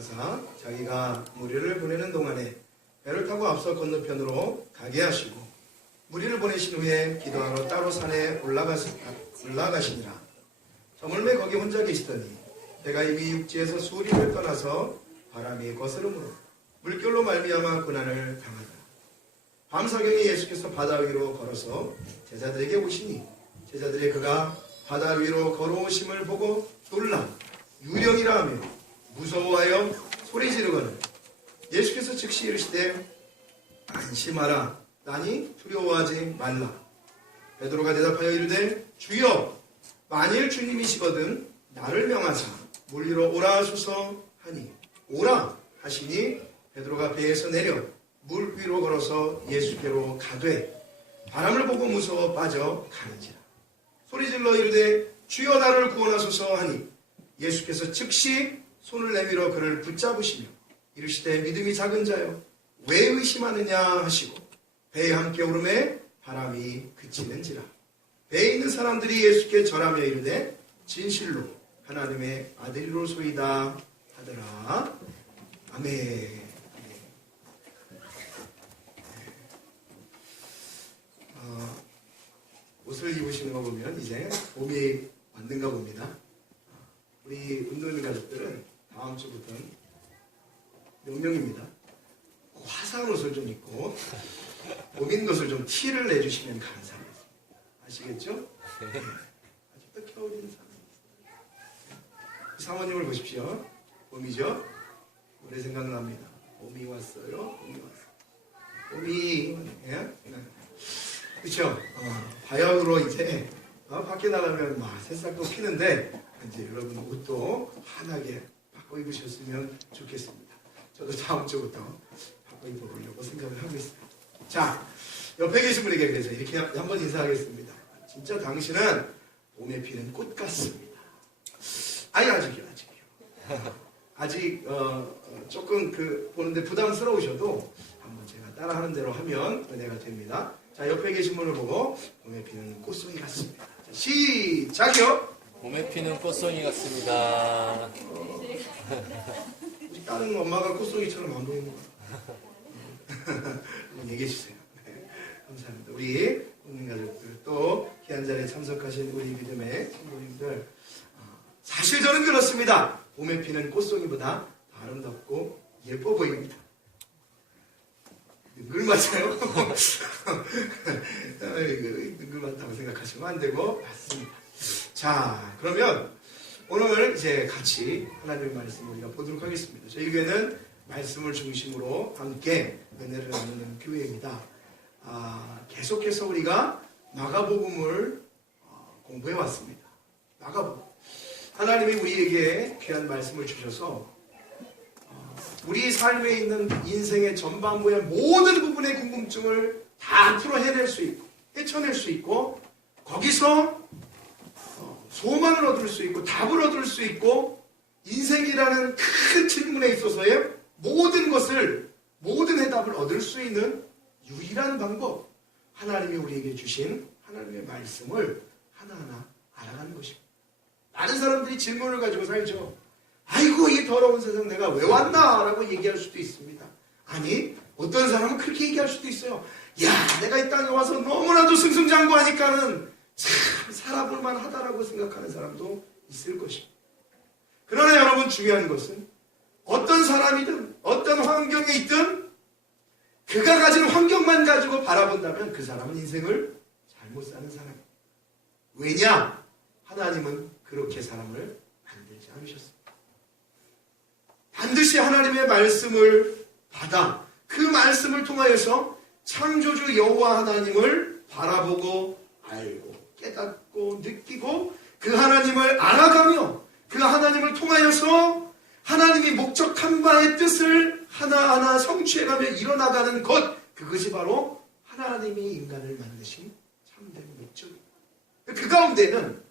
하사 자기가 무리를 보내는 동안에 배를 타고 앞서 건너편으로 가게 하시고 무리를 보내신 후에 기도하러 따로 산에 올라가시니라. 저물매 거기 혼자 계시더니 배가 이미 육지에서 수리를 떠나서 바람이 거스름으로 물결로 말미암아 고난을 당하더라. 밤사경에 예수께서 바다 위로 걸어서 제자들에게 오시니 제자들이 그가 바다 위로 걸어오심을 보고 놀라 유령이라 하며 무서워하여 소리 지르거늘 예수께서 즉시 이르시되 안심하라 나니 두려워하지 말라. 베드로가 대답하여 이르되 주여 만일 주님이시거든 나를 명하사 물 위로 오라 하소서 하니 오라 하시니 베드로가 배에서 내려 물 위로 걸어서 예수께로 가되 바람을 보고 무서워 빠져 가는지라. 소리질러 이르되 주여 나를 구원하소서 하니 예수께서 즉시 손을 내밀어 그를 붙잡으시며 이르시되 믿음이 작은 자여 왜 의심하느냐 하시고 배에 함께 오름에 바람이 그치는지라. 배에 있는 사람들이 예수께 절하며 이르되 진실로 하나님의 아들이로소이다 하더라. 아멘. 옷을 입으시는 거 보면 이제 봄이 왔는가 봅니다. 우리 운동인 가족들은 다음 주부터는 명령입니다. 화사한 옷을 좀 입고 봄인 것을 좀 티를 내주시면 감사하겠습니다. 아시겠죠? 네. 아직도 겨울인 사람이 있어요. 사모님을 보십시오. 봄이죠? 노래 생각납니다. 봄이 왔어요. 봄이 왔어요. 봄이 예? 그렇죠? 바야흐로 이제 밖에 나가면 막 새싹도 피는데 이제 여러분 옷도 환하게 바꿔 입으셨으면 좋겠습니다. 저도 다음 주부터 바꿔 입어보려고 생각을 하고 있습니다. 자, 옆에 계신 분에게 그래서 이렇게 한번 인사하겠습니다. 진짜 당신은 봄에 피는 꽃 같습니다. 아직이요. 아직 조금 보는데 부담스러우셔도 한번 제가 따라하는 대로 하면 은혜가 됩니다. 자, 옆에 계신 분을 보고 봄에 피는 꽃송이 같습니다. 자, 시작이요. 봄에 피는 꽃송이 같습니다. 우리 다른 엄마가 꽃송이처럼 안 보이는 거야. 얘기해 주세요. 네, 감사합니다. 우리 국민 가족들 또 귀한 자리에 참석하신 우리 믿음의 성도님들, 사실 저는 그렇습니다. 봄에 피는 꽃송이보다 더 아름답고 예뻐 보입니다. 능글맞아요? 능글맞다고 생각하시면 안 되고 맞습니다. 자, 그러면 오늘 이제 같이 하나님의 말씀을 우리가 보도록 하겠습니다. 저희 교회는 말씀을 중심으로 함께 은혜를 나누는 교회입니다. 계속해서 우리가 마가복음을 공부해 왔습니다. 마가복음. 하나님이 우리에게 귀한 말씀을 주셔서 우리 삶에 있는 인생의 전반부의 모든 부분의 궁금증을 다 풀어해낼 수 있고 헤쳐낼 수 있고 거기서 소망을 얻을 수 있고 답을 얻을 수 있고 인생이라는 큰 질문에 있어서의 모든 해답을 얻을 수 있는 유일한 방법, 하나님이 우리에게 주신 하나님의 말씀을 하나하나 알아가는 것입니다. 많은 사람들이 질문을 가지고 살죠. 아이고 이 더러운 세상 내가 왜 왔나 라고 얘기할 수도 있습니다. 아니 어떤 사람은 그렇게 얘기할 수도 있어요. 야, 내가 이 땅에 와서 너무나도 승승장구하니까는 참 살아볼만 하다라고 생각하는 사람도 있을 것입니다. 그러나 여러분, 중요한 것은 어떤 사람이든 어떤 환경에 있든 그가 가진 환경만 가지고 바라본다면 그 사람은 인생을 잘못 사는 사람입니다. 왜냐? 하나님은 그렇게 사람을 만들지 않으셨습니다. 반드시 하나님의 말씀을 받아 그 말씀을 통하여서 창조주 여호와 하나님을 바라보고 알고 깨닫고 느끼고 그 하나님을 알아가며 그 하나님을 통하여서 하나님이 목적한 바의 뜻을 하나하나 성취해가며 이뤄나가는 것, 그것이 바로 하나님이 인간을 만드신 참된 목적입니다. 그 가운데는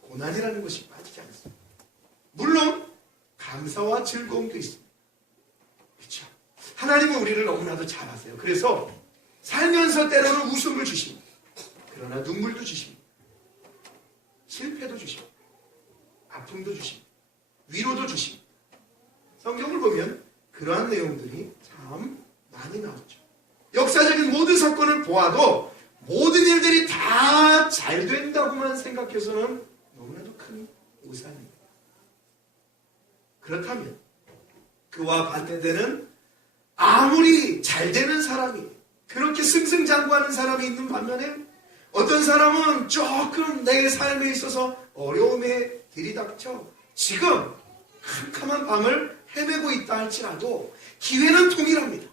고난이라는 것이 빠지지 않습니다. 물론 감사와 즐거움도 있습니다. 그렇죠? 하나님은 우리를 너무나도 잘 아세요. 그래서 살면서 때로는 웃음을 주십니다. 그러나 눈물도 주십니다. 실패도 주십니다. 아픔도 주십니다. 위로도 주십니다. 성경을 보면 그러한 내용들이 참 많이 나오죠. 역사적인 모든 사건을 보아도 모든 일들이 다 잘 된다고만 생각해서는 너무나도 큰 오산입니다. 그렇다면 그와 반대되는 아무리 잘 되는 사람이 그렇게 승승장구하는 사람이 있는 반면에 어떤 사람은 조금 내 삶에 있어서 어려움에 들이닥쳐 지금 캄캄한 밤을 헤매고 있다 할지라도 기회는 동일합니다.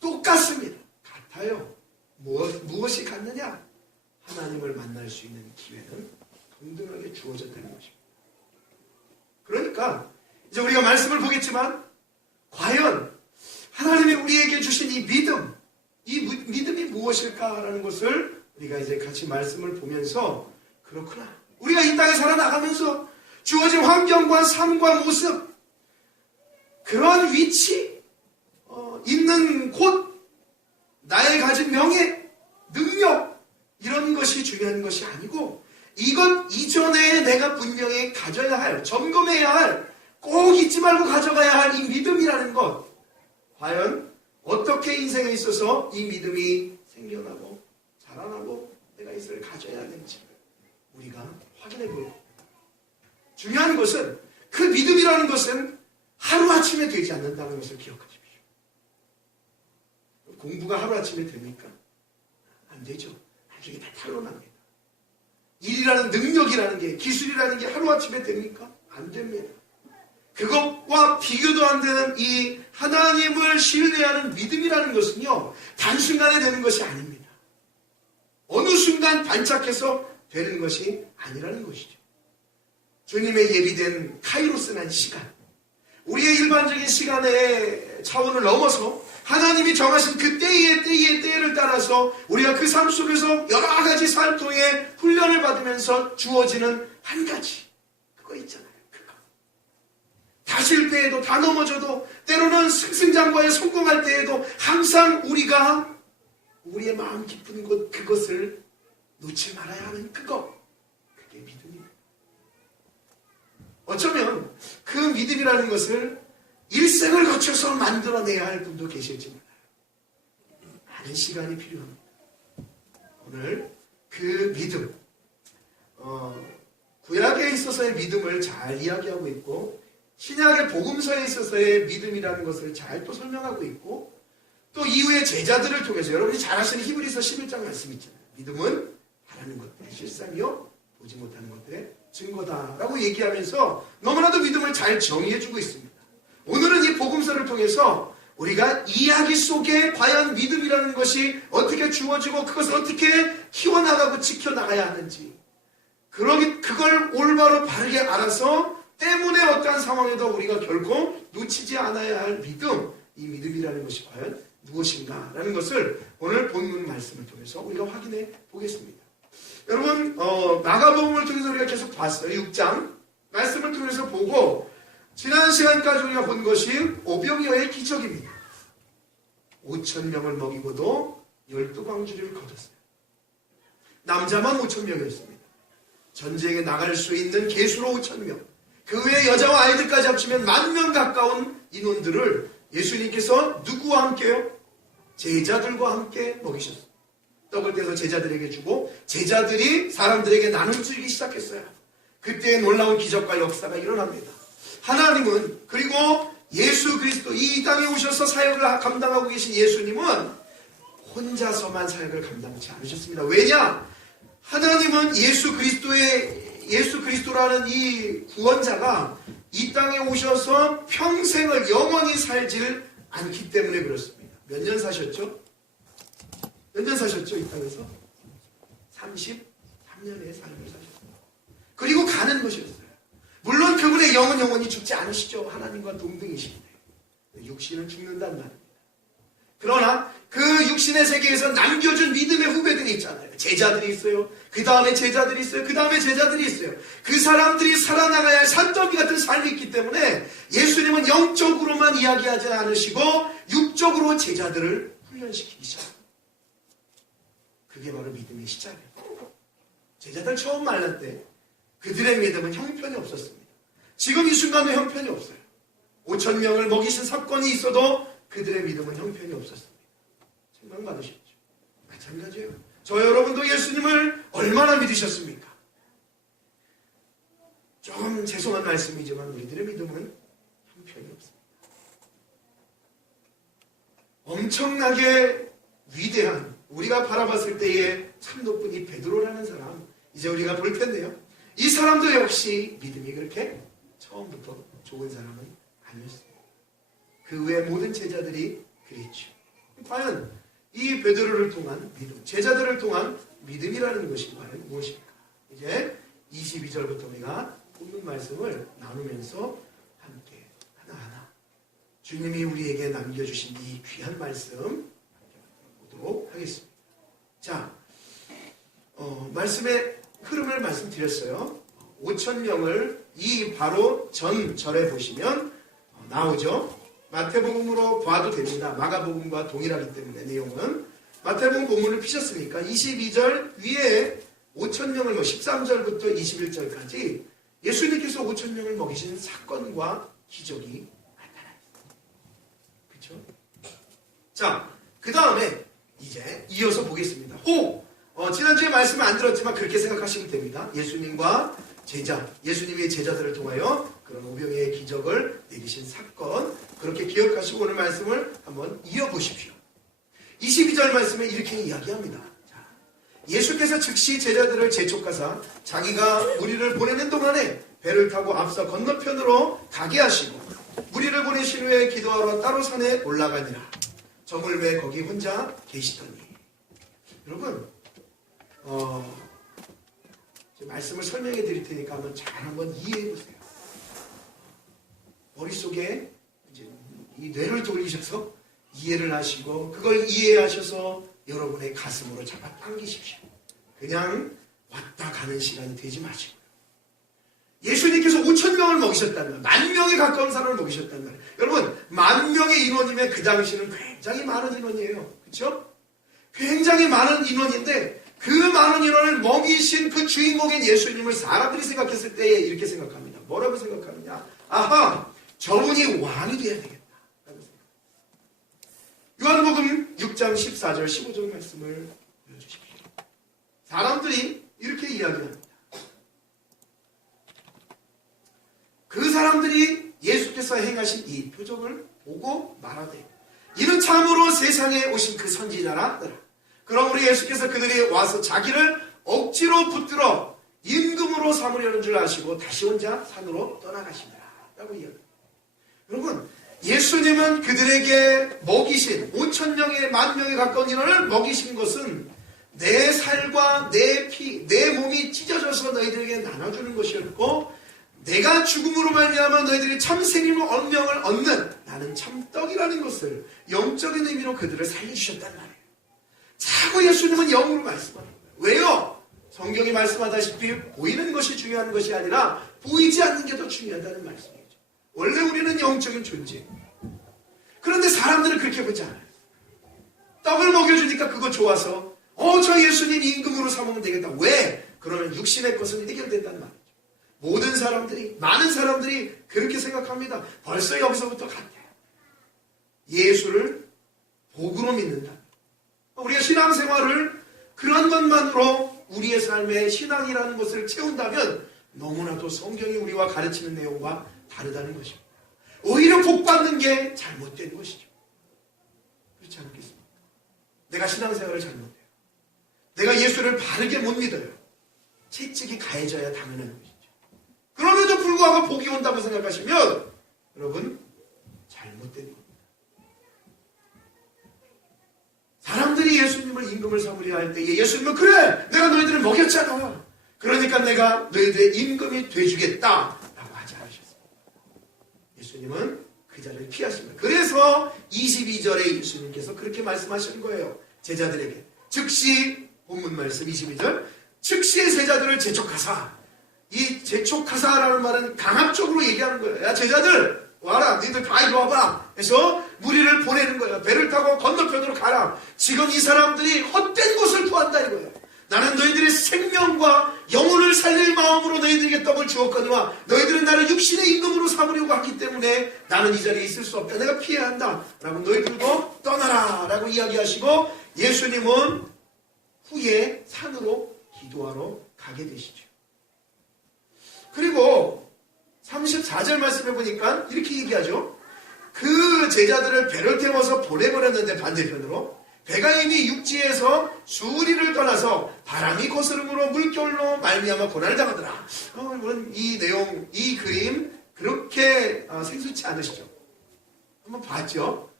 똑같습니다. 같아요. 무엇이 같느냐? 하나님을 만날 수 있는 기회는 동등하게 주어졌다는 것입니다. 그러니까 이제 우리가 말씀을 보겠지만 과연 하나님이 우리에게 주신 이 믿음이 무엇일까라는 것을 우리가 이제 같이 말씀을 보면서 그렇구나. 우리가 이 땅에 살아나가면서 주어진 환경과 삶과 모습, 그런 위치, 있는 곳, 나의 가진 명예, 능력, 이런 것이 중요한 것이 아니고 이것 이전에 내가 분명히 가져야 할, 점검해야 할, 꼭 잊지 말고 가져가야 할 이 믿음이라는 것, 과연 어떻게 인생에 있어서 이 믿음이 생겨나고 자라나고 내가 이것을 가져야 하는지 우리가 확인해 볼 겁니다. 중요한 것은 그 믿음이라는 것은 하루아침에 되지 않는다는 것을 기억하십시오. 공부가 하루아침에 됩니까? 안 되죠. 나중에 다 탄로납니다. 일이라는 능력이라는 게, 기술이라는 게 하루아침에 됩니까? 안 됩니다. 그것과 비교도 안 되는 이 하나님을 신뢰하는 믿음이라는 것은요, 단순간에 되는 것이 아닙니다. 어느 순간 반짝해서 되는 것이 아니라는 것이죠. 주님의 예비된 카이로스라는 시간, 우리의 일반적인 시간의 차원을 넘어서 하나님이 정하신 그 때를 따라서 우리가 그 삶 속에서 여러 가지 삶통의 훈련을 받으면서 주어지는 한 가지, 그거 있잖아요. 그거. 다 실패해도, 다 넘어져도, 때로는 승승장구하에 성공할 때에도 항상 우리가 우리의 마음 깊은 곳, 그것을 놓지 말아야 하는 그거, 그게 믿음입니다. 어쩌면 그 믿음이라는 것을 일생을 거쳐서 만들어내야 할 분도 계실지 몰라요. 많은 시간이 필요합니다. 오늘 그 믿음, 구약에 있어서의 믿음을 잘 이야기하고 있고 신약의 복음서에 있어서의 믿음이라는 것을 잘 또 설명하고 있고 또 이후에 제자들을 통해서 여러분이 잘 아시는 히브리서 11장 말씀 있잖아요. 믿음은 바라는 것들의 실상이요 보지 못하는 것들의 증거다라고 얘기하면서 너무나도 믿음을 잘 정의해주고 있습니다. 오늘은 이 복음서를 통해서 우리가 이야기 속에 과연 믿음이라는 것이 어떻게 주어지고 그것을 어떻게 키워나가고 지켜나가야 하는지 그걸 올바로 바르게 알아서 때문에 어떠한 상황에도 우리가 결코 놓치지 않아야 할 믿음, 이 믿음이라는 것이 과연 무엇인가라는 것을 오늘 본문 말씀을 통해서 우리가 확인해 보겠습니다. 여러분 마가복음을 통해서 우리가 계속 봤어요. 6장 말씀을 통해서 보고 지난 시간까지 우리가 본 것이 오병이어의 기적입니다. 5,000명을 먹이고도 12광주리를 거뒀어요. 남자만 5,000명이었습니다. 전쟁에 나갈 수 있는 개수로 5,000명, 그 외에 여자와 아이들까지 합치면 10,000명 가까운 인원들을 예수님께서 누구와 함께요? 제자들과 함께 먹이셨어요. 떡을 떼서 제자들에게 주고 제자들이 사람들에게 나눠주기 시작했어요. 그때 놀라운 기적과 역사가 일어납니다. 하나님은, 그리고 예수 그리스도, 이 땅에 오셔서 사역을 감당하고 계신 예수님은 혼자서만 사역을 감당하지 않으셨습니다. 왜냐? 하나님은 예수 그리스도라는 이 구원자가 이 땅에 오셔서 평생을 영원히 살질 않기 때문에 그렇습니다. 몇 년 사셨죠? 몇 년 사셨죠? 이 땅에서? 33년의 삶을 사셨어요. 그리고 가는 것이었어요. 물론 그분의 영은 영원히 죽지 않으시죠. 하나님과 동등이신데 육신은 죽는단 말입니다. 그러나 그 육신의 세계에서 남겨준 믿음의 후배들이 있잖아요. 제자들이 있어요. 그 다음에 제자들이 있어요. 그 다음에 제자들이 있어야 그 사람들이 살아나가야 할 산더미 같은 삶이 있기 때문에 예수님은 영적으로만 이야기하지 않으시고 육적으로 제자들을 훈련시키기 시작합니다. 그게 바로 믿음의 시작이에요. 제자들 처음 만날 때 그들의 믿음은 형편이 없었습니다. 지금 이 순간도 형편이 없어요. 5천 명을 먹이신 사건이 있어도 그들의 믿음은 형편이 없었습니다. 책망받으셨죠. 마찬가지예요. 저 여러분도 예수님을 얼마나 믿으셨습니까? 좀 죄송한 말씀이지만 우리들의 믿음은 형편이 없습니다. 엄청나게 위대한, 우리가 바라봤을 때에 참 높은 이 베드로라는 사람, 이제 우리가 볼 텐데요. 이 사람도 역시 믿음이 그렇게 처음부터 좋은 사람은 아니었습니다. 그 외 모든 제자들이 그랬죠. 과연 이 베드로를 통한 믿음, 제자들을 통한 믿음이라는 것이 과연 무엇일까? 이제 22절부터 우리가 본문 말씀을 나누면서 함께 하나하나 주님이 우리에게 남겨주신 이 귀한 말씀 보도록 하겠습니다. 자, 말씀의 흐름을 말씀드렸어요. 5천 명을 이 바로 전 절에 보시면 나오죠. 마태복음으로 봐도 됩니다. 마가복음과 동일하기 때문에 내용은. 마태복음 본문을 피셨으니까 22절 위에 5천 명을 13절부터 21절까지 예수님께서 5천 명을 먹이신 사건과 기적이 나타나 있습니다. 그렇죠? 자, 그 다음에 이제 이어서 보겠습니다. 지난주에 말씀을 안 들었지만 그렇게 생각하시면 됩니다. 예수님과 제자, 예수님의 제자들을 통하여 그런 오병이의 기적을 내리신 사건, 그렇게 기억하시고 오늘 말씀을 한번 이어보십시오. 22절 말씀에 이렇게 이야기합니다. 자, 예수께서 즉시 제자들을 재촉하사 자기가 무리를 보내는 동안에 배를 타고 앞서 건너편으로 가게 하시고 무리를 보내신 후에 기도하러 따로 산에 올라가니라. 저물매 거기 혼자 계시더니. 여러분, 말씀을 설명해 드릴 테니까 한번 이해해 보세요. 머릿속에 이제 이 뇌를 돌리셔서 이해를 하시고 그걸 이해하셔서 여러분의 가슴으로 잡아당기십시오. 그냥 왔다 가는 시간이 되지 마시고요. 예수님께서 5천 명을 먹이셨다는 말, 10,000명에 가까운 사람을 먹이셨다는 말. 여러분, 10,000명의 인원이면 그 당시는 굉장히 많은 인원이에요. 그렇죠? 굉장히 많은 인원인데 그 많은 인원을 먹이신 그 주인공인 예수님을 사람들이 생각했을 때에 이렇게 생각합니다. 뭐라고 생각하느냐? 아하, 저분이 왕이 돼야 되겠다. 요한복음 6장 14절 15절 말씀을 보여주십시오. 사람들이 이렇게 이야기합니다. 그 사람들이 예수께서 행하신 이 표적을 보고 말하되 이는 참으로 세상에 오신 그 선지자라. 그러므로 예수께서 그들이 와서 자기를 억지로 붙들어 임금으로 삼으려는 줄 아시고 다시 혼자 산으로 떠나가시니라 라고 이야기합니다. 여러분, 예수님은 그들에게 먹이신 5천 명의 10,000명에 가까운 인원을 먹이신 것은 내 살과 내 피, 내 몸이 찢어져서 너희들에게 나눠주는 것이었고 내가 죽음으로 말미암아 너희들이 참 생명을 언명을 얻는 나는 참 떡이라는 것을 영적인 의미로 그들을 살려주셨단 말이에요. 자꾸 예수님은 영으로 말씀하는 거예요. 왜요? 성경이 말씀하다시피 보이는 것이 중요한 것이 아니라 보이지 않는 게 더 중요하다는 말씀이죠. 원래 우리는 영적인 존재예요. 그런데 사람들은 그렇게 보지 않아요. 떡을 먹여주니까 그거 좋아서 저 예수님 임금으로 삼으면 되겠다. 왜? 그러면 육신의 것은 해결된단 말이죠. 모든 사람들이, 많은 사람들이 그렇게 생각합니다. 벌써 여기서부터 같아요. 예수를 복으로 믿는다. 우리가 신앙생활을 그런 것만으로 우리의 삶의 신앙이라는 것을 채운다면 너무나도 성경이 우리와 가르치는 내용과 다르다는 것입니다. 오히려 복받는 게 잘못된 것이죠. 그렇지 않겠습니까? 내가 신앙생활을 잘못해요. 내가 예수를 바르게 못 믿어요. 채찍이 가해져야 당연한 것이죠. 그럼에도 불구하고 복이 온다고 생각하시면 여러분 잘못된 겁니다. 사람들이 예수님을 임금을 삼으려 할 때에 예수님은 그래! 내가 너희들을 먹였잖아. 그러니까 내가 너희들의 임금이 돼주겠다. 라고 하지 않으셨습니다. 예수님은 그 자리를 피하십니다. 그래서 22절에 예수님께서 그렇게 말씀하시는 거예요. 제자들에게. 즉시 본문 말씀 22절 즉시 제자들을 재촉하사. 이 재촉하사라는 말은 강압적으로 얘기하는 거예요. 야 제자들 와라. 너희들 다 이리 와봐. 해서 무리를 보내는 거예요. 배를 타고 건너편으로 가라. 지금 이 사람들이 헛된 곳을 구한다 이거예요. 나는 너희들의 생명과 영혼을 살릴 마음으로 너희들에게 떡을 주었거니와 너희들은 나를 육신의 임금으로 삼으려고 하기 때문에 나는 이 자리에 있을 수 없다. 내가 피해야 한다. 라고 너희들도 떠나라. 라고 이야기하시고 예수님은 후에 산으로 기도하러 가게 되시죠. 그리고 34절 말씀해 보니까 이렇게 얘기하죠. 그 제자들을 배를 태워서 보내버렸는데 반대편으로 배가 이미 육지에서 수리를 떠나서 바람이 거스름으로 물결로 말미암아 고난을 당하더라. 여러분 이 내용, 이 그림 그렇게 생소치 않으시죠? 한번 봤죠?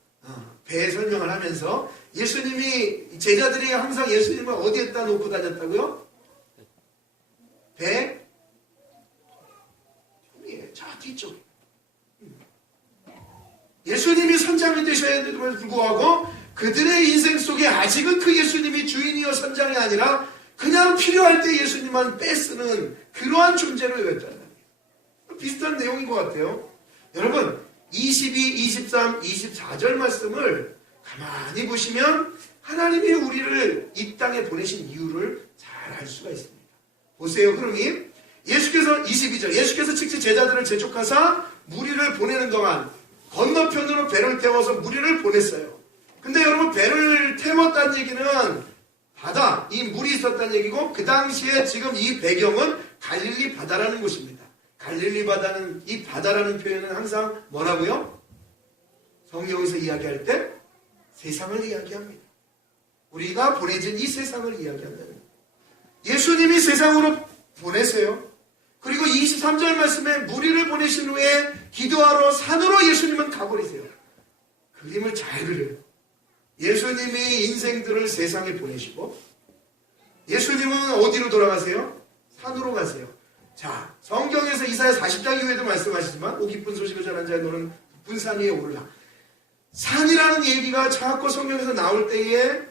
배 설명을 하면서 예수님이 제자들이 항상 예수님을 어디에다 놓고 다녔다고요? 배 위에 저 뒤쪽에. 예수님이 선장이 되셔야 됨에도 불구하고 그들의 인생 속에 아직은 그 예수님이 주인이요 선장이 아니라 그냥 필요할 때 예수님만 빼쓰는 그러한 존재로 여겼다는 거예요. 비슷한 내용인 것 같아요. 여러분 22, 23, 24절 말씀을 가만히 보시면 하나님이 우리를 이 땅에 보내신 이유를 잘 알 수가 있습니다. 보세요. 흐름이 예수께서 22절 예수께서 직접 제자들을 재촉하사 무리를 보내는 동안 건너편으로 배를 태워서 무리를 보냈어요. 근데 여러분 배를 태웠다는 얘기는 바다, 이 물이 있었다는 얘기고 그 당시에 지금 이 배경은 갈릴리 바다라는 곳입니다. 갈릴리 바다는 이 바다라는 표현은 항상 뭐라고요? 성경에서 이야기할 때 세상을 이야기합니다. 우리가 보내진 이 세상을 이야기한다는 거예요. 예수님이 세상으로 보내세요. 그리고 23절 말씀에 무리를 보내신 후에 기도하러 산으로 예수님은 가버리세요. 그림을 잘 그려요. 예수님이 인생들을 세상에 보내시고 예수님은 어디로 돌아가세요? 산으로 가세요. 자, 성경에서 이사야 40장 이후에도 말씀하시지만 오 기쁜 소식을 전한 자의 너는 높은 산 위에 오르라. 산이라는 얘기가 자꾸 성경에서 나올 때에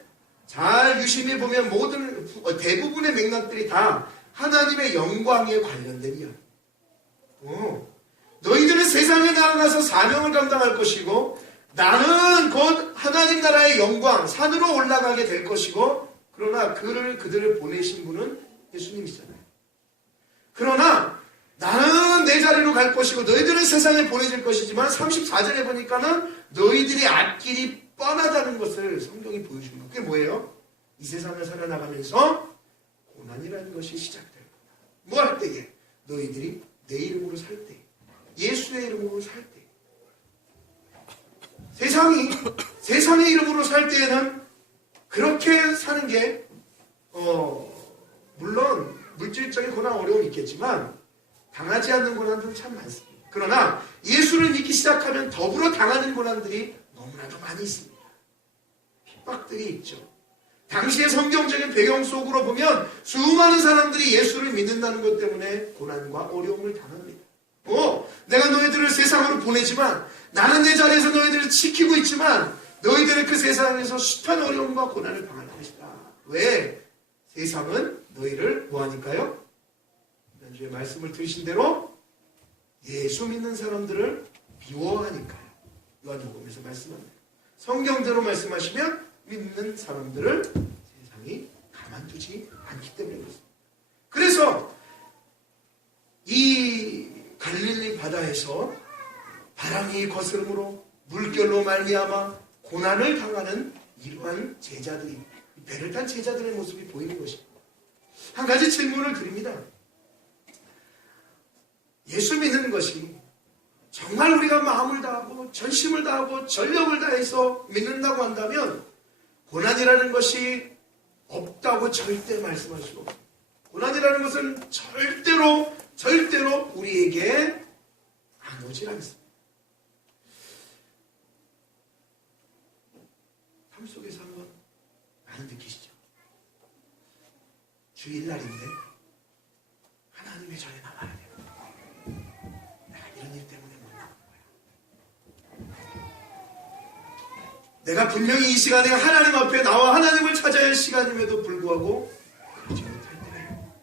잘 유심히 보면 대부분의 맥락들이 다 하나님의 영광에 관련된 이야기. 너희들은 세상에 나아가서 사명을 감당할 것이고 나는 곧 하나님 나라의 영광 산으로 올라가게 될 것이고 그러나 그들을 보내신 분은 예수님이잖아요. 그러나 나는 내 자리로 갈 것이고 너희들은 세상에 보내질 것이지만 34절에 보니까는 너희들의 앞길이 뻔하다는 것을 성경이 보여주는 거예요. 그게 뭐예요? 이 세상을 살아나가면서 고난이라는 것이 시작될 거다. 뭐 할 때에? 너희들이 내 이름으로 살 때, 예수의 이름으로 살 때. 세상의 이름으로 살 때에는 그렇게 사는 게 물론 물질적인 고난 어려움이 있겠지만 당하지 않는 고난들은 참 많습니다. 그러나 예수를 믿기 시작하면 더불어 당하는 고난들이 너무나도 많이 있습니다. 핍박들이 있죠. 당시의 성경적인 배경 속으로 보면 수많은 사람들이 예수를 믿는다는 것 때문에 고난과 어려움을 당합니다. 내가 너희들을 세상으로 보내지만 나는 내 자리에서 너희들을 지키고 있지만 너희들은 그 세상에서 숱한 어려움과 고난을 당할 것이다. 왜? 세상은 너희를 뭐하니까요? 지난주에 말씀을 들으신 대로 예수 믿는 사람들을 미워하니까요. 요한복음에서 말씀합니다. 성경대로 말씀하시면 믿는 사람들을 세상이 가만두지 않기 때문에 그렇습니다. 그래서 이 갈릴리 바다에서 바람이 거스름으로 물결로 말미암아 고난을 당하는 이러한 제자들이 배를 탄 제자들의 모습이 보이는 것입니다. 한 가지 질문을 드립니다. 예수 믿는 것이 정말 우리가 마음을 다하고 전심을 다하고 전력을 다해서 믿는다고 한다면 고난이라는 것이 없다고 절대 말씀할 수가 없습니다. 고난이라는 것은 절대로 우리에게 안 오질 않습니다. 삶 속에서 한번 많이 느끼시죠? 주일날인데 하나님의 전에 나와야 돼요. 내가 이런 일 때문에 못 나온 거야. 내가 분명히 이 시간에 하나님 앞에 나와 하나님을 찾아야 할 시간임에도 불구하고 그러지 못할 때예요.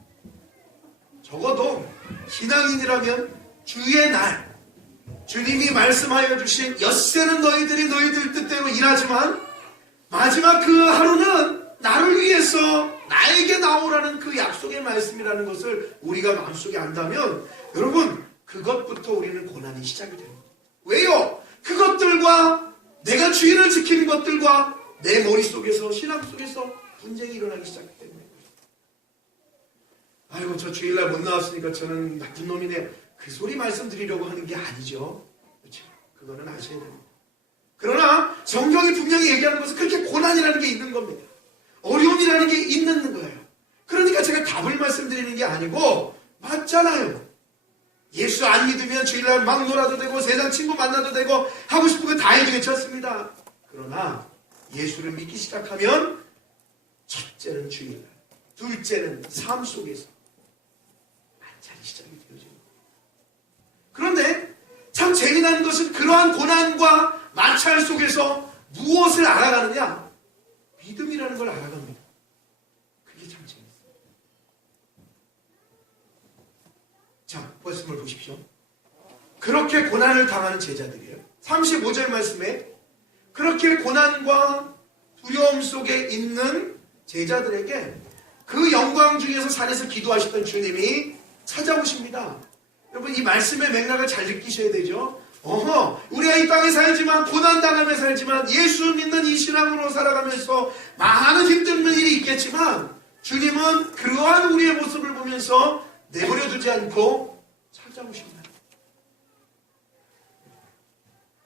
적어도 신앙인이라면 주의 날 주님이 말씀하여 주신 엿새는 너희들 뜻대로 일하지만 마지막 그 하루는 나를 위해서 나에게 나오라는 그 약속의 말씀이라는 것을 우리가 마음속에 안다면 여러분 그것부터 우리는 고난이 시작이 됩니다. 왜요? 그것들과 내가 주의를 지키는 것들과 내 머릿속에서 신앙 속에서 분쟁이 일어나기 시작하기 때문에 아이고 저 주일날 못 나왔으니까 저는 나쁜 놈이네 그 소리 말씀드리려고 하는 게 아니죠. 그렇죠? 그거는 아셔야 됩니다. 그러나 성경이 분명히 얘기하는 것은 그렇게 고난이라는 게 있는 겁니다. 어려움이라는 게 있는 거예요. 그러니까 제가 답을 말씀드리는 게 아니고 맞잖아요. 예수 안 믿으면 주일날 막 놀아도 되고 세상 친구 만나도 되고 하고 싶은 거 다 해도 괜찮습니다. 그러나 예수를 믿기 시작하면 첫째는 주일날, 둘째는 삶 속에서 만찬이 시작이 되어지는 거예요. 그런데 참 재미난 것은 그러한 고난과 마찰 속에서 무엇을 알아가느냐? 믿음이라는 걸 알아갑니다. 그게 참 재밌어요. 자, 말씀을 보십시오. 그렇게 고난을 당하는 제자들이에요. 35절 말씀에 그렇게 고난과 두려움 속에 있는 제자들에게 그 영광 중에서 산에서 기도하셨던 주님이 찾아오십니다. 여러분 이 말씀의 맥락을 잘 느끼셔야 되죠. 우리가 이 땅에 살지만 고난당하며 살지만 예수 믿는 이 신앙으로 살아가면서 많은 힘든 일이 있겠지만 주님은 그러한 우리의 모습을 보면서 내버려두지 않고 찾아오십니다.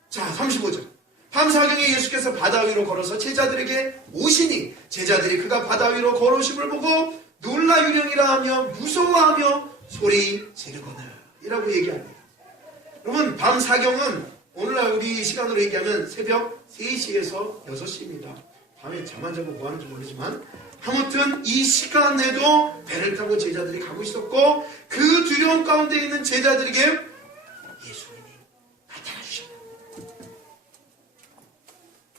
자 35절 밤사경에 예수께서 바다 위로 걸어서 제자들에게 오시니 제자들이 그가 바다 위로 걸어오심을 보고 놀라 유령이라 하며 무서워하며 소리 지르거늘 이라고 얘기합니다. 여러분 밤사경은 오늘날 우리 시간으로 얘기하면 새벽 3시에서 6시입니다. 밤에 잠 안 자고 뭐 하는지 모르지만 아무튼 이 시간에도 배를 타고 제자들이 가고 있었고 그 두려움 가운데 있는 제자들에게 예수님이 나타나 주셨다.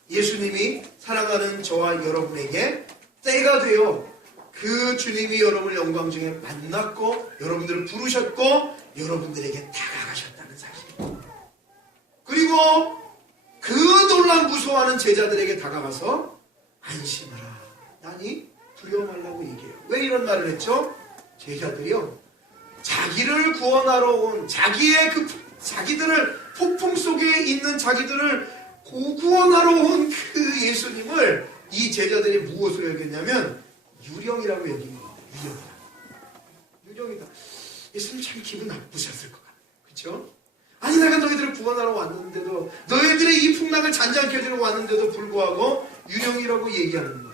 예수님이 사랑하는 저와 여러분에게 때가 되어 그 주님이 여러분을 영광 중에 만났고 여러분들을 부르셨고 여러분들에게 다가가셨다는 사실. 그리고 그 놀란 무서워하는 제자들에게 다가가서 안심하라. 나니 두려워 말라고 얘기해요. 왜 이런 말을 했죠? 제자들이요. 자기를 구원하러 온 자기들을 폭풍 속에 있는 자기들을 구원하러 온 그 예수님을 이 제자들이 무엇으로 여겼냐면 유령이라고 여긴 겁니다. 유령이다. 예수님 참 기분 나쁘셨을 것 같아요. 그렇죠? 아니 내가 너희들을 구원하러 왔는데도 너희들의 이 풍랑을 잔잔케 해주러 왔는데도 불구하고 유령이라고 얘기하는 거예요.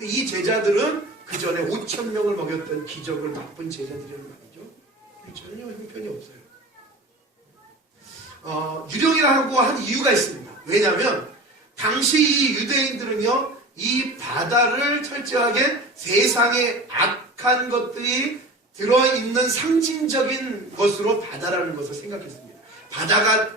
이 제자들은 그 전에 5,000명을 먹였던 기적을 맛본 제자들이란 말이죠. 전혀 형편이 없어요. 유령이라고 한 이유가 있습니다. 왜냐하면 당시 이 유대인들은요 이 바다를 철저하게 세상의 악한 것들이 들어있는 상징적인 것으로 바다라는 것을 생각했습니다. 바다가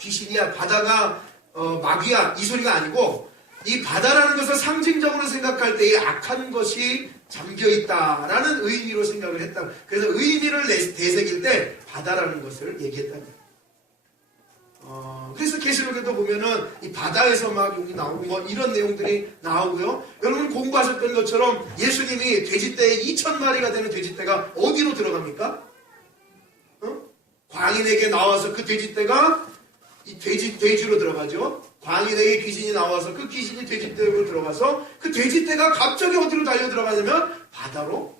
귀신이야, 바다가 마귀야 이 소리가 아니고 이 바다라는 것을 상징적으로 생각할 때 이 악한 것이 잠겨있다라는 의미로 생각을 했다. 그래서 의미를 되새길 때 바다라는 것을 얘기했답니다. 그래서 계시록에도 보면은 이 바다에서 막 여기 나오고 뭐 이런 내용들이 나오고요. 여러분 공부하셨던 것처럼 예수님이 돼지떼 2,000마리가 되는 돼지떼가 어디로 들어갑니까? 광인에게 나와서 그 돼지떼가 이 돼지로 들어가죠. 광인에게 귀신이 나와서 그 귀신이 돼지떼로 들어가서 그 돼지떼가 갑자기 어디로 달려 들어가냐면 바다로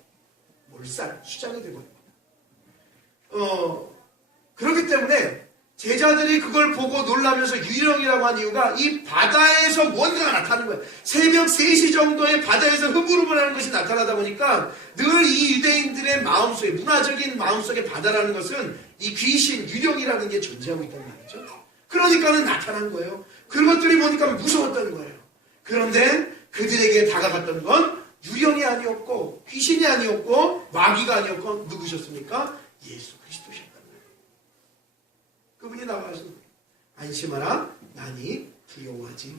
몰살 수장이 되거든요. 그렇기 때문에 제자들이 그걸 보고 놀라면서 유령이라고 한 이유가 이 바다에서 뭔가가 나타나는 거예요. 새벽 3시 정도에 바다에서 흐물흐물하는 것이 나타나다 보니까 늘 이 유대인들의 마음속에 문화적인 마음속에 바다라는 것은 이 귀신, 유령이라는 게 존재하고 있단 말이죠. 그러니까는 나타난 거예요. 그것들이 보니까 무서웠던 거예요. 그런데 그들에게 다가갔던 건 유령이 아니었고 귀신이 아니었고 마귀가 아니었고 누구셨습니까? 예수 그리스도셨단 말이에요. 그분이 나와서 안심하라 나니 두려워하지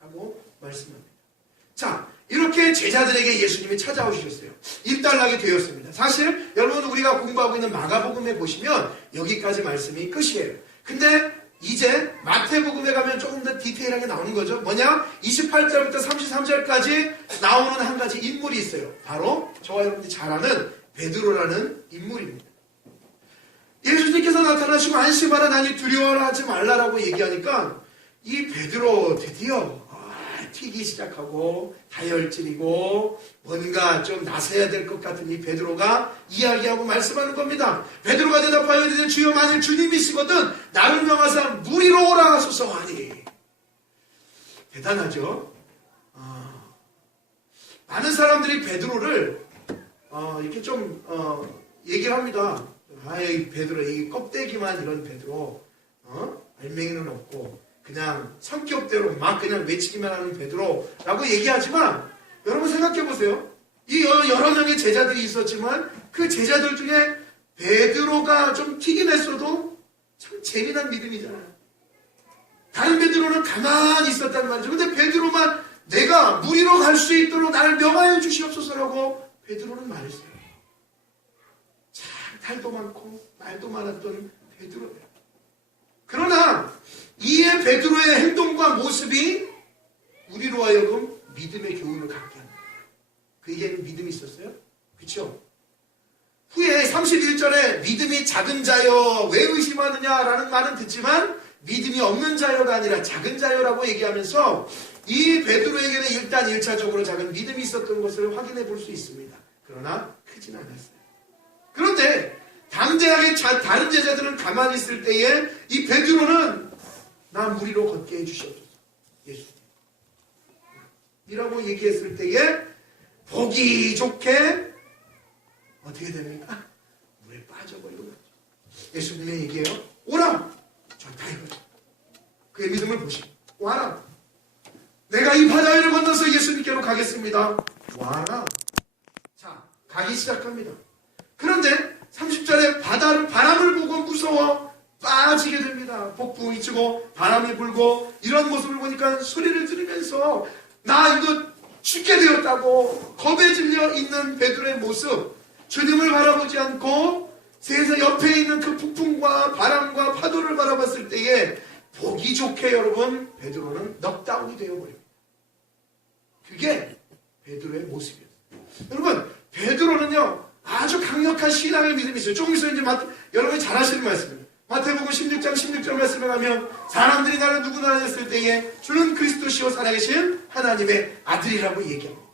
말라라고 말씀합니다. 자 이렇게 제자들에게 예수님이 찾아오셨어요. 일단락이 되었습니다. 사실 여러분 우리가 공부하고 있는 마가복음에 보시면 여기까지 말씀이 끝이에요. 근데 이제 마태복음에 가면 조금 더 디테일하게 나오는 거죠. 뭐냐? 28절부터 33절까지 나오는 한 가지 인물이 있어요. 바로 저와 여러분들이 잘 아는 베드로라는 인물입니다. 예수님께서 나타나시고 안심하라 나니 두려워라 하지 말라라고 얘기하니까 이 베드로 드디어 튀기 시작하고 다혈질이고 뭔가 좀 나서야 될 것 같은 이 베드로가 이야기하고 말씀하는 겁니다. 베드로가 대답하여 이르되 주여 만일 주님이시거든 나를 명하사 물 위로 오라 하소서 하니. 대단하죠. 많은 사람들이 베드로를 이렇게 좀 얘기를 합니다. 이 베드로 이 껍데기만 이런 베드로 알맹이는 없고 그냥 성격대로 막 그냥 외치기만 하는 베드로라고 얘기하지만 여러분 생각해 보세요. 이 여러 명의 제자들이 있었지만 그 제자들 중에 베드로가 좀 튀긴 했어도 참 재미난 믿음이잖아요. 다른 베드로는 가만히 있었단 말이죠. 근데 베드로만 내가 물 위로 갈 수 있도록 나를 명하여 주시옵소서라고 베드로는 말했어요. 참 탈도 많고 말도 많았던 베드로예요. 그러나 이에 베드로의 행동과 모습이 우리로 하여금 믿음의 교훈을 갖게 합니다. 그에게는 믿음이 있었어요? 그렇죠? 후에 31절에 믿음이 작은 자여 왜 의심하느냐라는 말은 듣지만 믿음이 없는 자여가 아니라 작은 자여라고 얘기하면서 이 베드로에게는 일단 1차적으로 작은 믿음이 있었던 것을 확인해 볼 수 있습니다. 그러나 크진 않았어요. 그런데 담대하게 다른 제자들은 가만히 있을 때에 이 베드로는 나 물 위로 걷게 해주시옵소서. 예수님. 이라고 얘기했을 때에 보기 좋게 어떻게 됩니까? 물에 빠져버리고 예수님의 얘기예요. 오라! 좋다 이거죠. 그의 믿음을 보시고 와라. 내가 이 바다 위를 건너서 예수님께로 가겠습니다. 와라. 자, 가기 시작합니다. 그런데 30절에 바람을 보고 무서워 빠지게 됩니다. 폭풍이 치고 바람이 불고 이런 모습을 보니까 소리를 들으면서 나 이거 죽게 되었다고 겁에 질려 있는 베드로의 모습, 주님을 바라보지 않고 세상 옆에 있는 그 폭풍과 바람과 파도를 바라봤을 때에 보기 좋게 여러분 베드로는 넉다운이 되어버립니다. 그게 베드로의 모습이었어요. 여러분 베드로는요 아주 강력한 신앙의 믿음이 있어요. 조금 있으면 이제 여러분이 잘 아시는 말씀입니다. 마태복음 16장 16절 말씀을 하면 사람들이 나를 누구나 했을 때에 주는 그리스도시요 살아계신 하나님의 아들이라고 얘기합니다.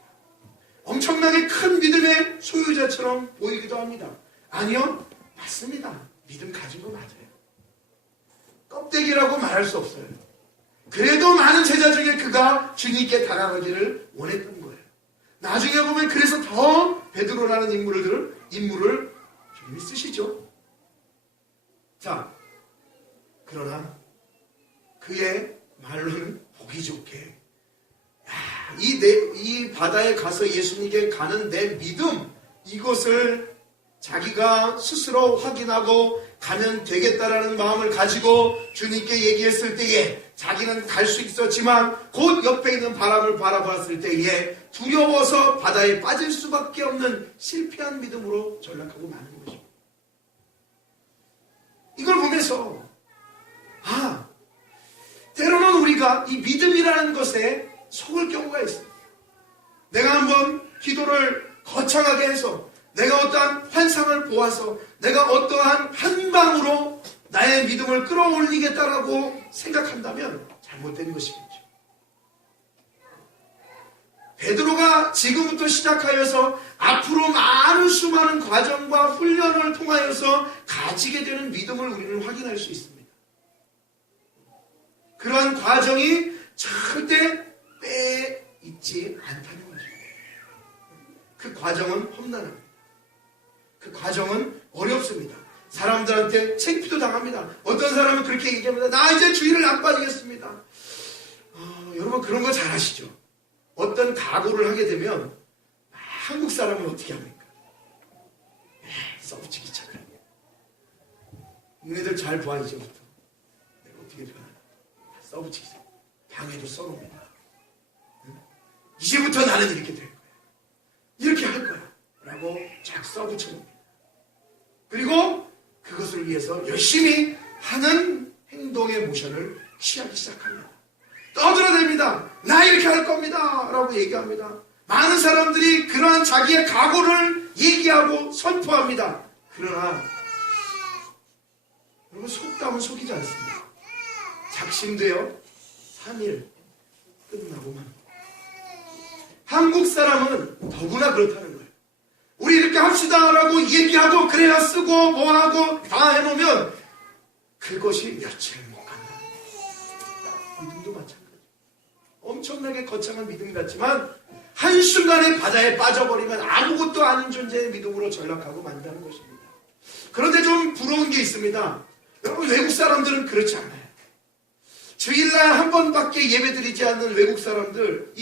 엄청나게 큰 믿음의 소유자처럼 보이기도 합니다. 아니요, 맞습니다. 믿음 가진 거 맞아요. 껍데기라고 말할 수 없어요. 그래도 많은 제자 중에 그가 주님께 다가가기를 원했던 거예요. 나중에 보면 그래서 더 베드로라는 인물을 주님이 쓰시죠. 자, 그러나 그의 말로는 보기 좋게 이 바다에 가서 예수님께 가는 내 믿음, 이것을 자기가 스스로 확인하고 가면 되겠다라는 마음을 가지고 주님께 얘기했을 때에 자기는 갈 수 있었지만 곧 옆에 있는 바람을 바라봤을 때에 두려워서 바다에 빠질 수밖에 없는 실패한 믿음으로 전락하고 마는 것입니다. 이걸 보면서 때로는 우리가 이 믿음이라는 것에 속을 경우가 있어요. 내가 한번 기도를 거창하게 해서 내가 어떠한 환상을 보아서 내가 어떠한 한 방으로 나의 믿음을 끌어올리겠다라고 생각한다면 잘못된 것이겠죠. 베드로가 지금부터 시작하여서 앞으로 많은 수많은 과정과 훈련을 통하여서 가지게 되는 믿음을 우리는 확인할 수 있습니다. 그러한 과정이 절대 빼있지 않다는 것입니다. 그 과정은 험난합니다. 그 과정은 어렵습니다. 사람들한테 창피도 당합니다. 어떤 사람은 그렇게 얘기합니다. 나 이제 주의를 안 빠지겠습니다. 여러분 그런 거 잘 아시죠? 어떤 각오를 하게 되면 한국 사람은 어떻게 합니까? 써붙이기 착해. 너희들 잘 봐 이제부터. 내가 어떻게 변하나. 써붙이기 착해. 방에도 써놓습니다. 이제부터 나는 이렇게 될 거야. 이렇게 할 거야. 라고 쫙 써붙여놓습니다. 그리고 그것을 위해서 열심히 하는 행동의 모션을 취하기 시작합니다. 떠들어댑니다. 나 이렇게 할 겁니다. 라고 얘기합니다. 많은 사람들이 그러한 자기의 각오를 얘기하고 선포합니다. 그러나 여러분, 속담은 속이지 않습니다. 작심되어 3일 끝나고 맙니다. 한국 사람은 더구나 그렇다는 거예요. 우리 이렇게 합시다라고 얘기하고 글에다 쓰고 뭐하고 다 해놓으면 그것이 며칠 못 간다. 믿음도 마찬가지. 엄청나게 거창한 믿음 같지만 한순간에 바다에 빠져버리면 아무것도 아닌 존재의 믿음으로 전락하고 만다는 것입니다. 그런데 좀 부러운 게 있습니다. 여러분, 외국 사람들은 그렇지 않아요. 주일날 한 번밖에 예배드리지 않는 외국 사람들,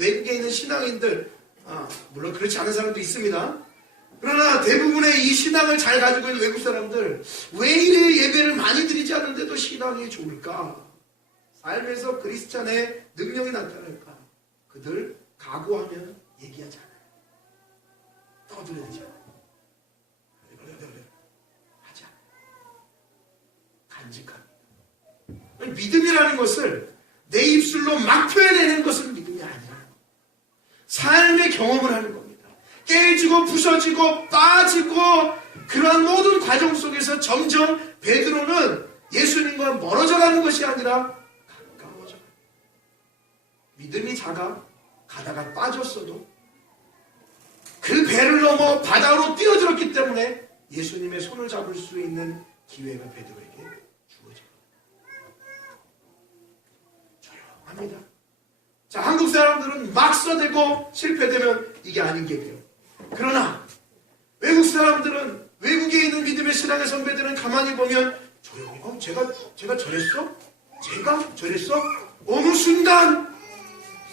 외국에 있는 신앙인들, 물론 그렇지 않은 사람도 있습니다. 그러나 대부분의 이 신앙을 잘 가지고 있는 외국 사람들, 왜 이래 예배를 많이 드리지 않는데도 신앙이 좋을까? 삶에서 그리스찬의 능력이 나타날까? 그들 각오하면 얘기하지 않아요. 떠들어대지 않아요. 하지 않아요. 간직합니다. 믿음이라는 것을 내 입술로 막 표현해내는 것은 믿음이 아니라 삶의 경험을 하는 겁니다. 깨지고 부서지고 빠지고 그러한 모든 과정 속에서 점점 베드로는 예수님과 멀어져가는 것이 아니라 가까워져. 믿음이 작아 가다가 빠졌어도 그 배를 넘어 바다로 뛰어들었기 때문에 예수님의 손을 잡을 수 있는 기회가 베드로에게 주어져요. 조용합니다. 자, 한국 사람들은 막 써대고 실패되면 이게 아닌 게 돼요. 그러나 외국 사람들은, 외국에 있는 믿음의 신앙의 선배들은 가만히 보면 조용히, 제가 저랬어? 제가 저랬어? 어느 순간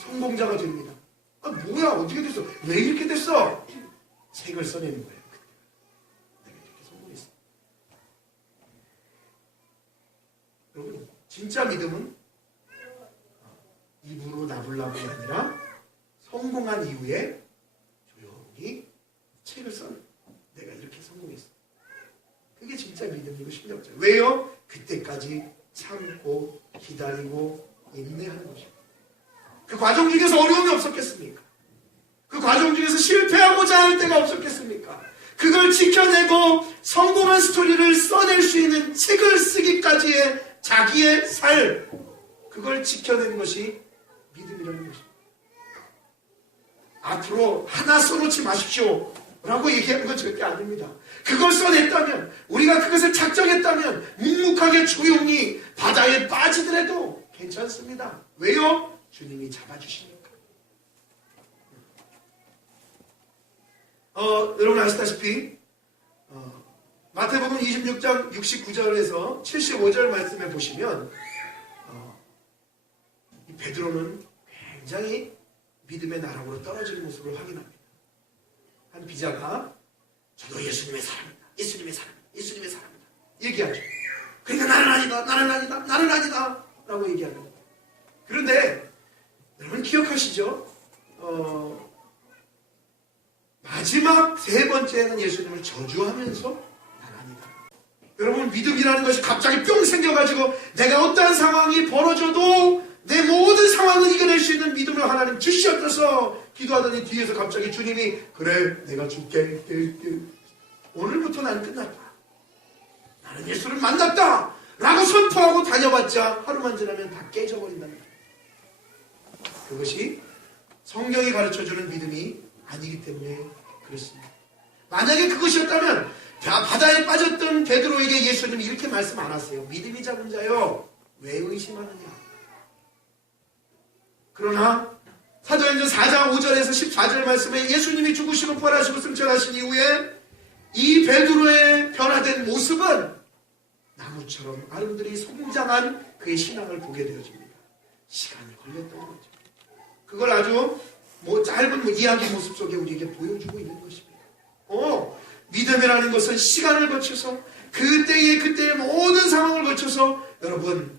성공자가 됩니다. 뭐야, 어떻게 됐어? 왜 이렇게 됐어? 책을 써내는 거예요. 내가 이렇게 성공했어. 여러분, 진짜 믿음은 입으로 나불나불이 아니라 성공한 이후에 조용히 책을 써내. 내가 이렇게 성공했어. 그게 진짜 믿음이고 신력자. 왜요? 그때까지 참고 기다리고 인내하는 것입니다. 그 과정 중에서 어려움이 없었겠습니까? 그 과정 중에서 실패하고자 할 때가 없었겠습니까? 그걸 지켜내고 성공한 스토리를 써낼 수 있는 책을 쓰기까지의 자기의 삶, 그걸 지켜낸 것이 믿음이라는 것입니다. 앞으로 하나 써놓지 마십시오 라고 얘기하는 건 절대 아닙니다. 그걸 써냈다면, 우리가 그것을 작정했다면 묵묵하게 조용히 바다에 빠지더라도 괜찮습니다. 왜요? 주님이 잡아주시니까. 여러분 아시다시피 마태복음 26장 69절에서 75절 말씀에 보시면 이 베드로는 굉장히 믿음의 나락으로 떨어지는 모습을 확인합니다. 한 비자가 저도 예수님의 사람이다. 예수님의 사람이다. 예수님의 사람이다. 얘기하죠. 그러니까 나는 아니다. 나는 아니다. 나는 아니다. 라고 얘기합니다. 그런데 여러분 기억하시죠? 마지막 세 번째는 예수님을 저주하면서 난 아니다. 여러분, 믿음이라는 것이 갑자기 뿅 생겨가지고 내가 어떠한 상황이 벌어져도 내 모든 상황을 이겨낼 수 있는 믿음을 하나님 주시옵소서 기도하더니 뒤에서 갑자기 주님이 그래 내가 줄게. 오늘부터 나는 끝났다. 나는 예수를 만났다. 라고 선포하고 다녀봤자 하루만 지나면 다 깨져버린답니다. 그것이 성경이 가르쳐주는 믿음이 아니기 때문에 그렇습니다. 만약에 그것이었다면 바다에 빠졌던 베드로에게 예수님이 이렇게 말씀 안 하세요. 믿음이 작은 자여 왜 의심하느냐. 그러나 사도행전 4장 5절에서 14절 말씀에 예수님이 죽으시고 부활하시고 승천하신 이후에 이 베드로의 변화된 모습은 나무처럼 아름드리 성장한 그의 신앙을 보게 되어집니다. 시간이 걸렸던 거죠. 그걸 아주 짧은 이야기 모습 속에 우리에게 보여주고 있는 것입니다. 믿음이라는 것은 시간을 거쳐서 그때의 모든 상황을 거쳐서 여러분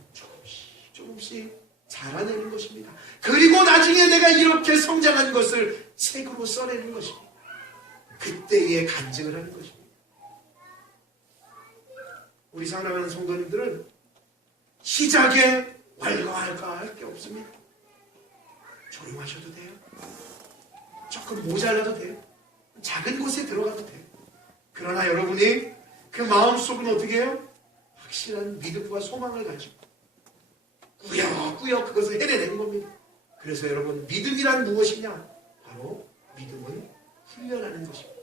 조금씩 자라내는 것입니다. 그리고 나중에 내가 이렇게 성장한 것을 책으로 써내는 것입니다. 그때의 간증을 하는 것입니다. 우리 사랑하는 성도님들은 시작에 왈가왈가 할 게 없습니다. 조용하셔도 돼요. 조금 모자라도 돼요. 작은 곳에 들어가도 돼요. 그러나 여러분이 그 마음속은 어떻게 해요? 확실한 믿음과 소망을 가지고 꾸역꾸역 그것을 해내는 겁니다. 그래서 여러분, 믿음이란 무엇이냐? 바로 믿음은 훈련하는 것입니다.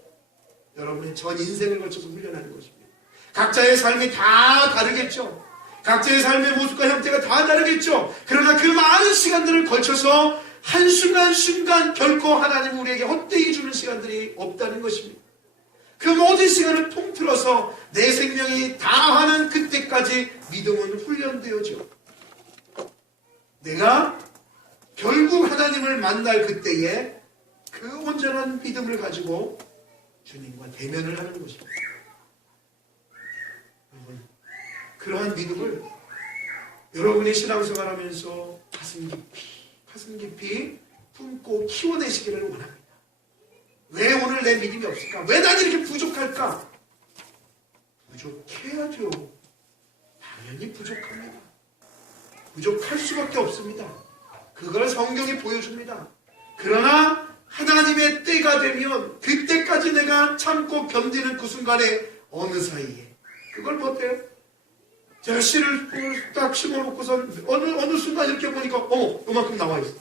여러분의 전 인생을 거쳐서 훈련하는 것입니다. 각자의 삶이 다 다르겠죠. 각자의 삶의 모습과 형태가 다 다르겠죠. 그러나 그 많은 시간들을 걸쳐서 한순간순간 결코 하나님 우리에게 헛되이 주는 시간들이 없다는 것입니다. 그 모든 시간을 통틀어서 내 생명이 다하는 그때까지 믿음은 훈련되어져. 내가 결국 하나님을 만날 그때에 그 온전한 믿음을 가지고 주님과 대면을 하는 것입니다. 여러분, 그러한 믿음을 여러분의 신앙생활 하면서 가슴 깊이 품고 키워내시기를 원합니다. 왜 오늘 내 믿음이 없을까? 왜 난 이렇게 부족할까? 부족해야죠. 당연히 부족합니다. 부족할 수밖에 없습니다. 그걸 성경이 보여줍니다. 그러나 하나님의 때가 되면 그때까지 내가 참고 견디는 그 순간에 어느 사이에 그걸 못해요. 제가 씨를 딱 심어놓고선 어느 순간 이렇게 보니까 어머 이만큼 나와있어.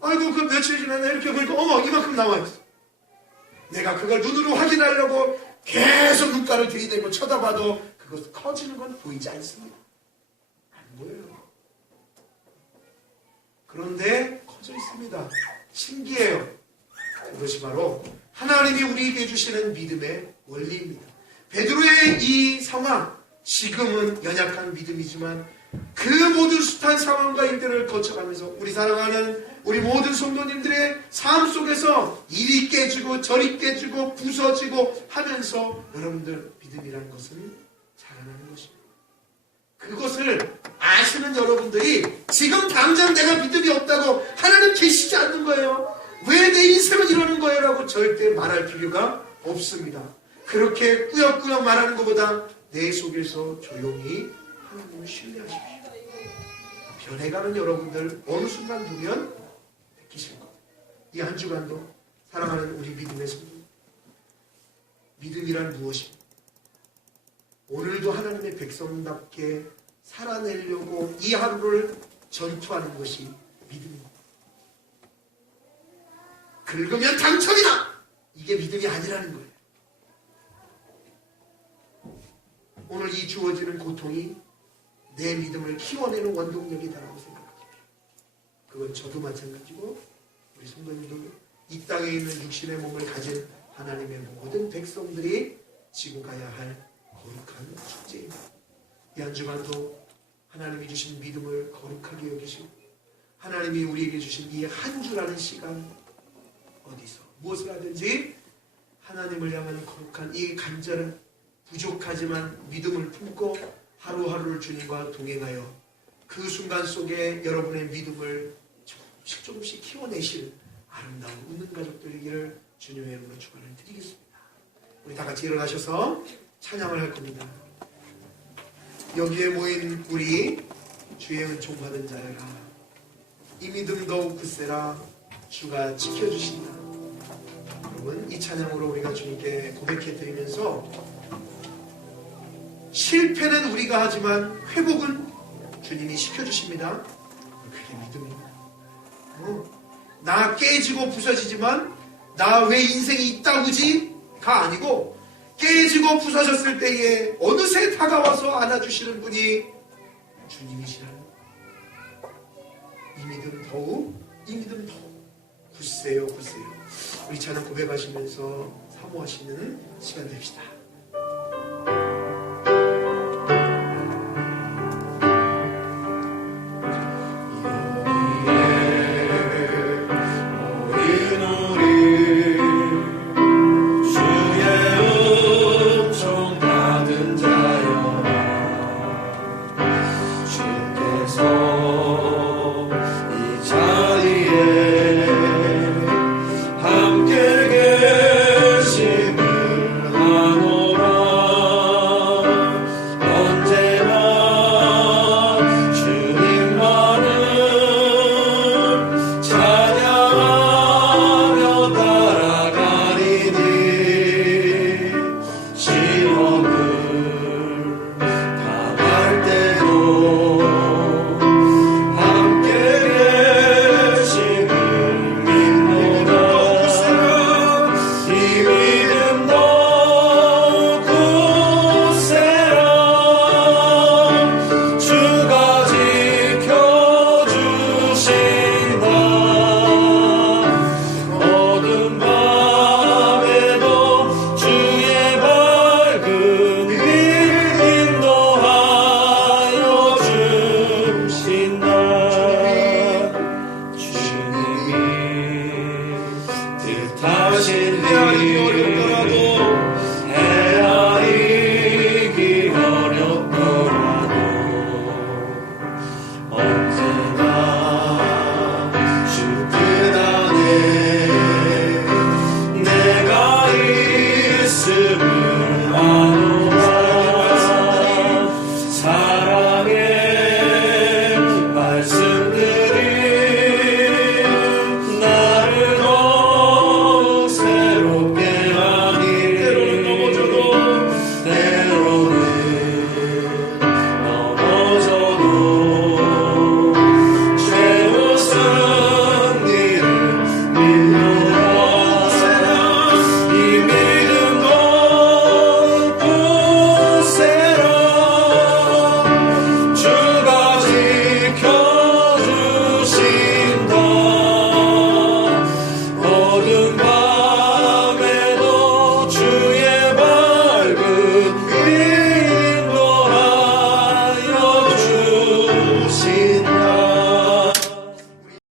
아이고 그 며칠 지나네 이렇게 보니까 어머 이만큼 나와있어. 내가 그걸 눈으로 확인하려고 계속 눈가를 들이대고 쳐다봐도 그것 커지는 건 보이지 않습니다. 안 보여요. 그런데 커져 있습니다. 신기해요. 그것이 바로 하나님이 우리에게 주시는 믿음의 원리입니다. 베드로의 이 상황, 지금은 연약한 믿음이지만 그 모든 숱한 상황과 일들을 거쳐가면서 우리 사랑하는 우리 모든 성도님들의 삶 속에서 이리 깨지고 저리 깨지고 부서지고 하면서 여러분들 믿음이라는 것은 자라나는 것입니다. 그것을 아시는 여러분들이 지금 당장 내가 믿음이 없다고 하나님 계시지 않는 거예요. 왜 내 인생은 이러는 거예요? 라고 절대 말할 필요가 없습니다. 그렇게 꾸역꾸역 말하는 것보다 내 속에서 조용히 하나님을 신뢰하십시오. 변해가는 여러분들 어느 순간 보면 느끼실 겁니다. 이 한 주간도 사랑하는 우리 믿음의 성도, 믿음이란 무엇입니까? 오늘도 하나님의 백성답게 살아내려고 이 하루를 전투하는 것이 믿음입니다. 긁으면 당첨이다! 이게 믿음이 아니라는 거예요. 오늘 이 주어지는 고통이 내 믿음을 키워내는 원동력이다라고 생각합니다. 그건 저도 마찬가지고 우리 성도님도 이 땅에 있는 육신의 몸을 가진 하나님의 모든 백성들이 지고 가야 할 거룩한 축제입니다. 이 한 주간도 하나님이 주신 믿음을 거룩하게 여기시고 하나님이 우리에게 주신 이 한 주라는 시간 어디서 무엇을 하든지 하나님을 향한 거룩한 이 간절한 부족하지만 믿음을 품고 하루하루를 주님과 동행하여 그 순간 속에 여러분의 믿음을 조금씩 키워내실 아름다운 웃는 가족들 되기를 주님의 이름으로 축원을 드리겠습니다. 우리 다 같이 일어나셔서 찬양을 할 겁니다. 여기에 모인 우리 주의 은총 받은 자여라, 이 믿음 더욱 굳세라, 주가 지켜주신다. 여러분, 이 찬양으로 우리가 주님께 고백해 드리면서 실패는 우리가 하지만 회복은 주님이 시켜주십니다. 그게 믿음입니다. 나 깨지고 부서지지만 나 왜 인생이 있다고지? 가 아니고 깨지고 부서졌을 때에 어느새 다가와서 안아주시는 분이 주님이시라는 이 믿음 더욱 굳세요. 우리 찬양 고백하시면서 사모하시는 시간 됩시다. 주께서